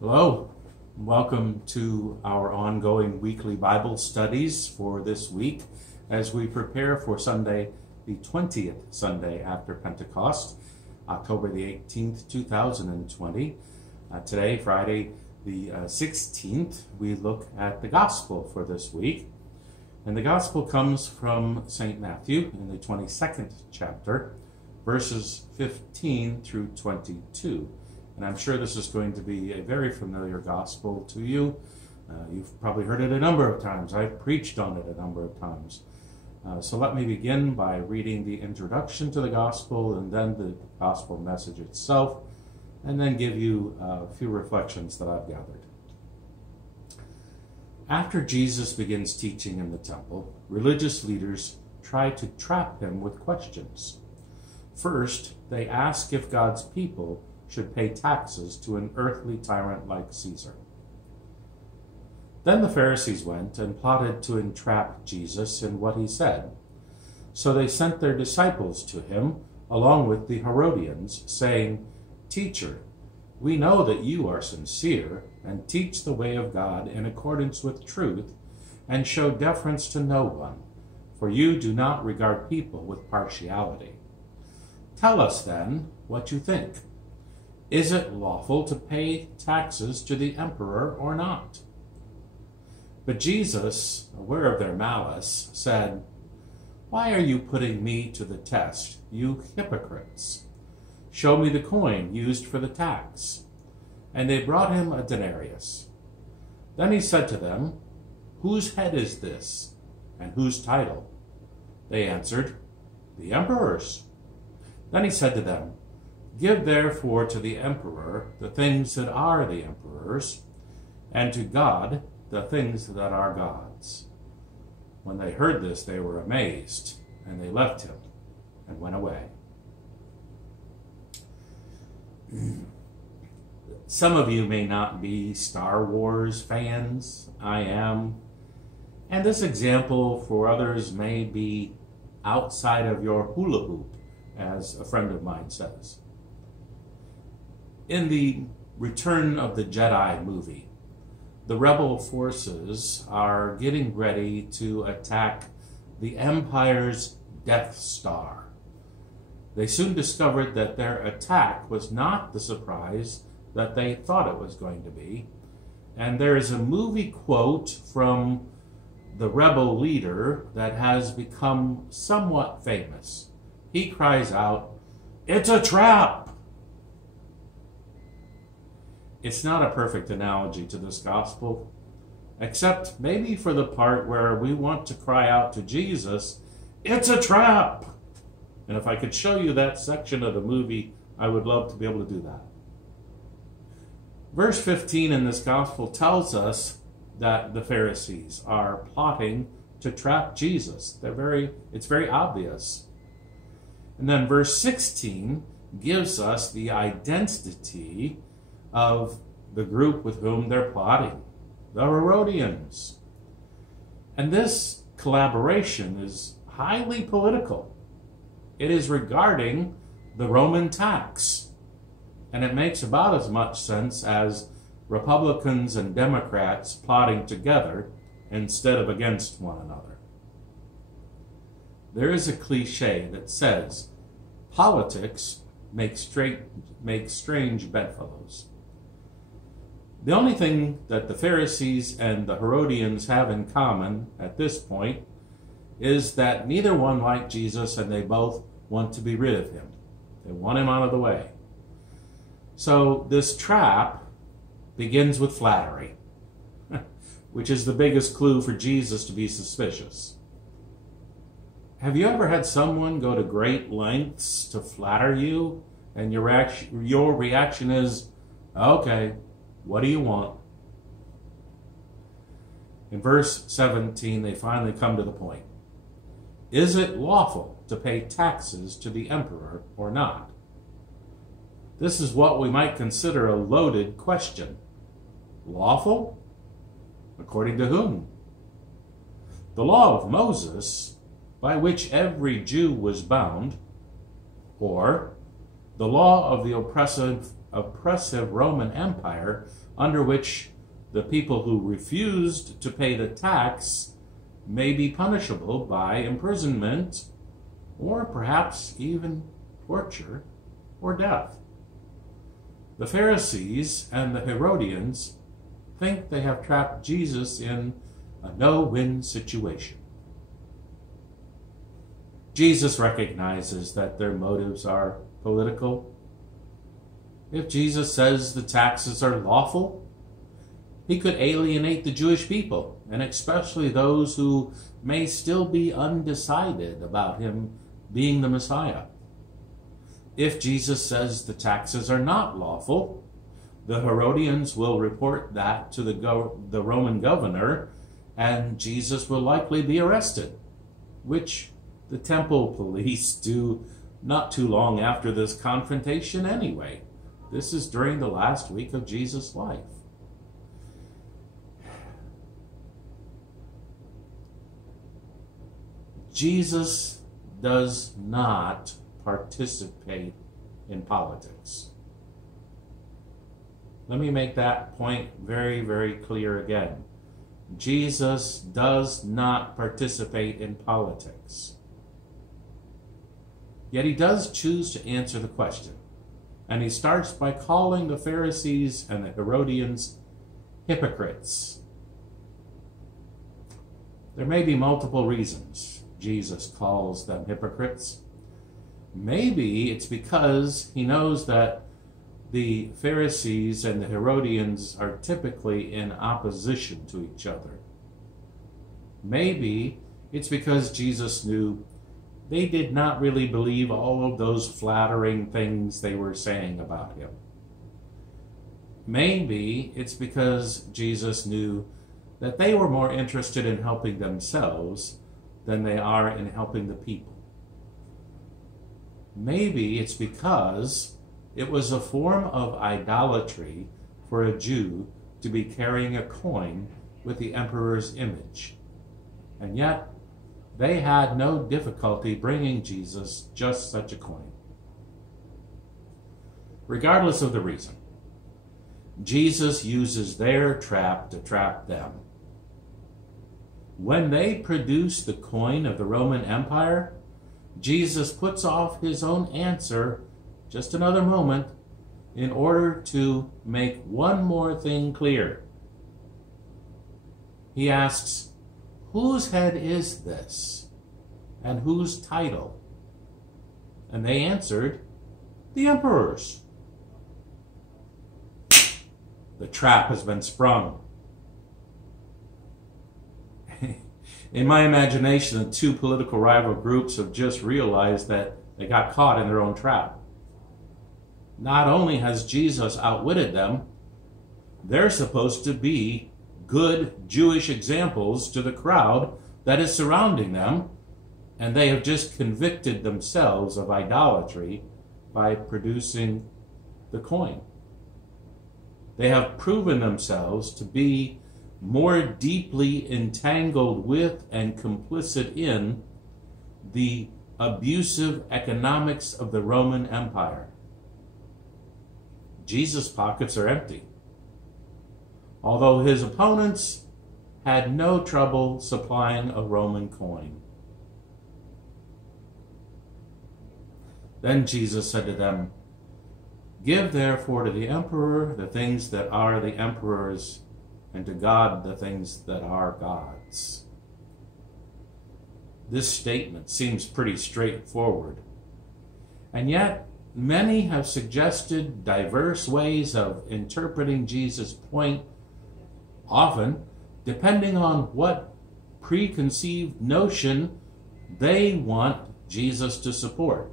Hello, welcome to our ongoing weekly Bible studies for this week as we prepare for Sunday, the 20th Sunday after Pentecost, October the 18th, 2020. Today, Friday the 16th, we look at the Gospel for this week. And the Gospel comes from St. Matthew in the 22nd chapter, verses 15 through 22. And I'm sure this is going to be a very familiar gospel to you. You've probably heard it a number of times. I've preached on it a number of times. So let me begin by reading the introduction to the gospel and then the gospel message itself, and then give you a few reflections that I've gathered. After Jesus begins teaching in the temple, religious leaders try to trap him with questions. First, they ask if God's people should pay taxes to an earthly tyrant like Caesar. Then the Pharisees went and plotted to entrap Jesus in what he said. So they sent their disciples to him, along with the Herodians, saying, "Teacher, we know that you are sincere and teach the way of God in accordance with truth and show deference to no one, for you do not regard people with partiality. Tell us then what you think. Is it lawful to pay taxes to the emperor or not?" But Jesus, aware of their malice, said, "Why are you putting me to the test, you hypocrites? Show me the coin used for the tax." And they brought him a denarius. Then he said to them, "Whose head is this, and whose title?" They answered, "The emperor's." Then he said to them, "Give therefore to the emperor the things that are the emperor's, and to God the things that are God's." When they heard this, they were amazed, and they left him and went away. Some of you may not be Star Wars fans. I am. And this example for others may be outside of your hula hoop, as a friend of mine says. In the Return of the Jedi movie, the rebel forces are getting ready to attack the Empire's Death Star. They soon discovered that their attack was not the surprise that they thought it was going to be. And there is a movie quote from the rebel leader that has become somewhat famous. He cries out, "It's a trap!" It's not a perfect analogy to this gospel, except maybe for the part where we want to cry out to Jesus, "It's a trap!" And if I could show you that section of the movie, I would love to be able to do that. Verse 15 in this gospel tells us that the Pharisees are plotting to trap Jesus. It's very obvious. And then verse 16 gives us the identity of the group with whom they're plotting, the Herodians. And this collaboration is highly political. It is regarding the Roman tax. And it makes about as much sense as Republicans and Democrats plotting together instead of against one another. There is a cliche that says, politics make strange bedfellows. The only thing that the Pharisees and the Herodians have in common at this point is that neither one liked Jesus and they both want to be rid of him. They want him out of the way. So this trap begins with flattery, which is the biggest clue for Jesus to be suspicious. Have you ever had someone go to great lengths to flatter you and your reaction is, "Okay, what do you want?" In verse 17, they finally come to the point. Is it lawful to pay taxes to the emperor or not? This is what we might consider a loaded question. Lawful? According to whom? The law of Moses, by which every Jew was bound, or the law of the oppressive Roman Empire under which the people who refused to pay the tax may be punishable by imprisonment or perhaps even torture or death. The Pharisees and the Herodians think they have trapped Jesus in a no-win situation. Jesus recognizes that their motives are political. If Jesus says the taxes are lawful, he could alienate the Jewish people, and especially those who may still be undecided about him being the Messiah. If Jesus says the taxes are not lawful, the Herodians will report that to the Roman governor, and Jesus will likely be arrested, which the temple police do not too long after this confrontation anyway. This is during the last week of Jesus' life. Jesus does not participate in politics. Let me make that point very, very clear again. Jesus does not participate in politics. Yet he does choose to answer the question. And he starts by calling the Pharisees and the Herodians hypocrites. There may be multiple reasons Jesus calls them hypocrites. Maybe it's because he knows that the Pharisees and the Herodians are typically in opposition to each other. Maybe it's because Jesus knew they did not really believe all of those flattering things they were saying about him. Maybe it's because Jesus knew that they were more interested in helping themselves than they are in helping the people. Maybe it's because it was a form of idolatry for a Jew to be carrying a coin with the emperor's image. And yet, they had no difficulty bringing Jesus just such a coin. Regardless of the reason, Jesus uses their trap to trap them. When they produce the coin of the Roman Empire, Jesus puts off his own answer just another moment in order to make one more thing clear. He asks, "Whose head is this? And whose title?" And they answered, "The emperor's." The trap has been sprung. In my imagination, the two political rival groups have just realized that they got caught in their own trap. Not only has Jesus outwitted them, they're supposed to be good Jewish examples to the crowd that is surrounding them, and they have just convicted themselves of idolatry by producing the coin. They have proven themselves to be more deeply entangled with and complicit in the abusive economics of the Roman Empire. Jesus' pockets are empty, although his opponents had no trouble supplying a Roman coin. Then Jesus said to them, "Give therefore to the emperor the things that are the emperor's, and to God the things that are God's." This statement seems pretty straightforward, and yet many have suggested diverse ways of interpreting Jesus' point, often depending on what preconceived notion they want Jesus to support.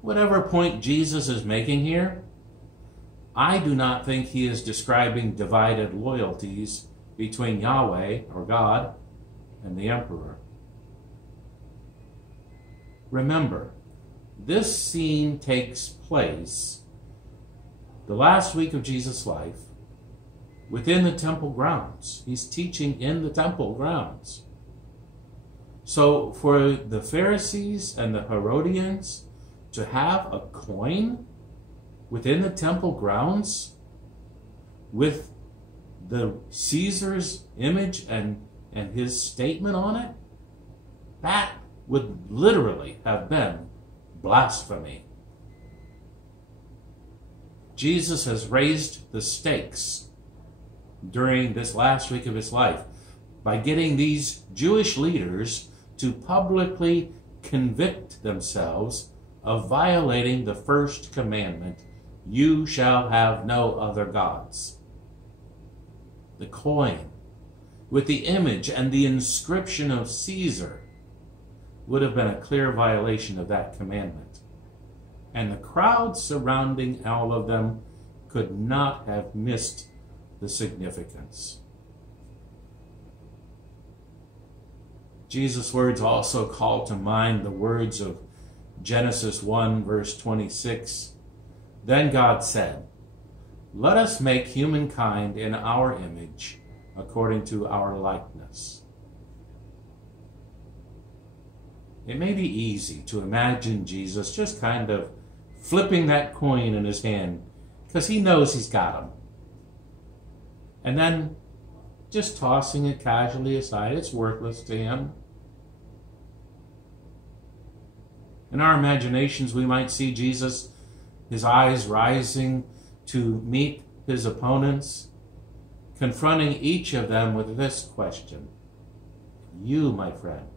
Whatever point Jesus is making here, I do not think he is describing divided loyalties between Yahweh, or God, and the emperor. Remember, this scene takes place the last week of Jesus' life within the temple grounds. He's teaching in the temple grounds. So for the Pharisees and the Herodians to have a coin within the temple grounds with the Caesar's image and his statement on it, that would literally have been blasphemy. Jesus has raised the stakes during this last week of his life by getting these Jewish leaders to publicly convict themselves of violating the first commandment, "You shall have no other gods." The coin with the image and the inscription of Caesar would have been a clear violation of that commandment. And the crowd surrounding all of them could not have missed the significance. Jesus' words also call to mind the words of Genesis 1, verse 26. Then God said, "Let us make humankind in our image, according to our likeness." It may be easy to imagine Jesus just kind of flipping that coin in his hand because he knows he's got him. And then just tossing it casually aside. It's worthless to him. In our imaginations, we might see Jesus, his eyes rising to meet his opponents, confronting each of them with this question: "You, my friend,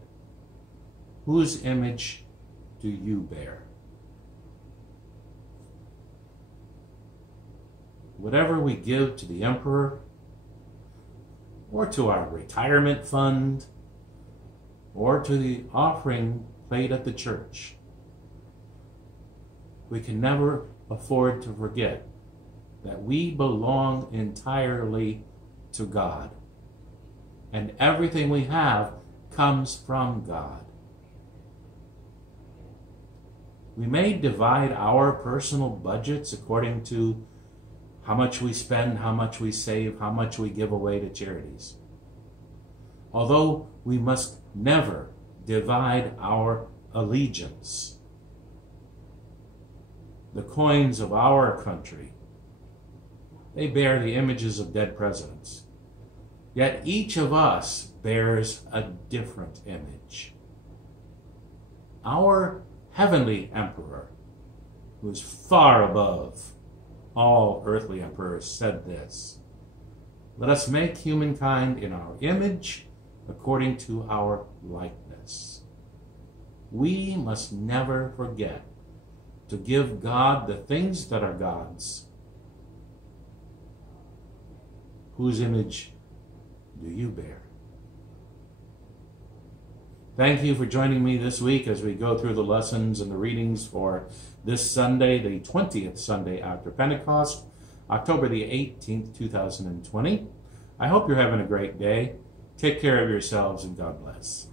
whose image do you bear?" Whatever we give to the emperor, or to our retirement fund, or to the offering plate at the church, we can never afford to forget that we belong entirely to God, and everything we have comes from God. We may divide our personal budgets according to how much we spend, how much we save, how much we give away to charities. Although we must never divide our allegiance. The coins of our country, they bear the images of dead presidents. Yet each of us bears a different image. Our heavenly emperor, who is far above all earthly emperors, said this: "Let us make humankind in our image, according to our likeness." We must never forget to give God the things that are God's. Whose image do you bear? Thank you for joining me this week as we go through the lessons and the readings for this Sunday, the 20th Sunday after Pentecost, October the 18th, 2020. I hope you're having a great day. Take care of yourselves and God bless.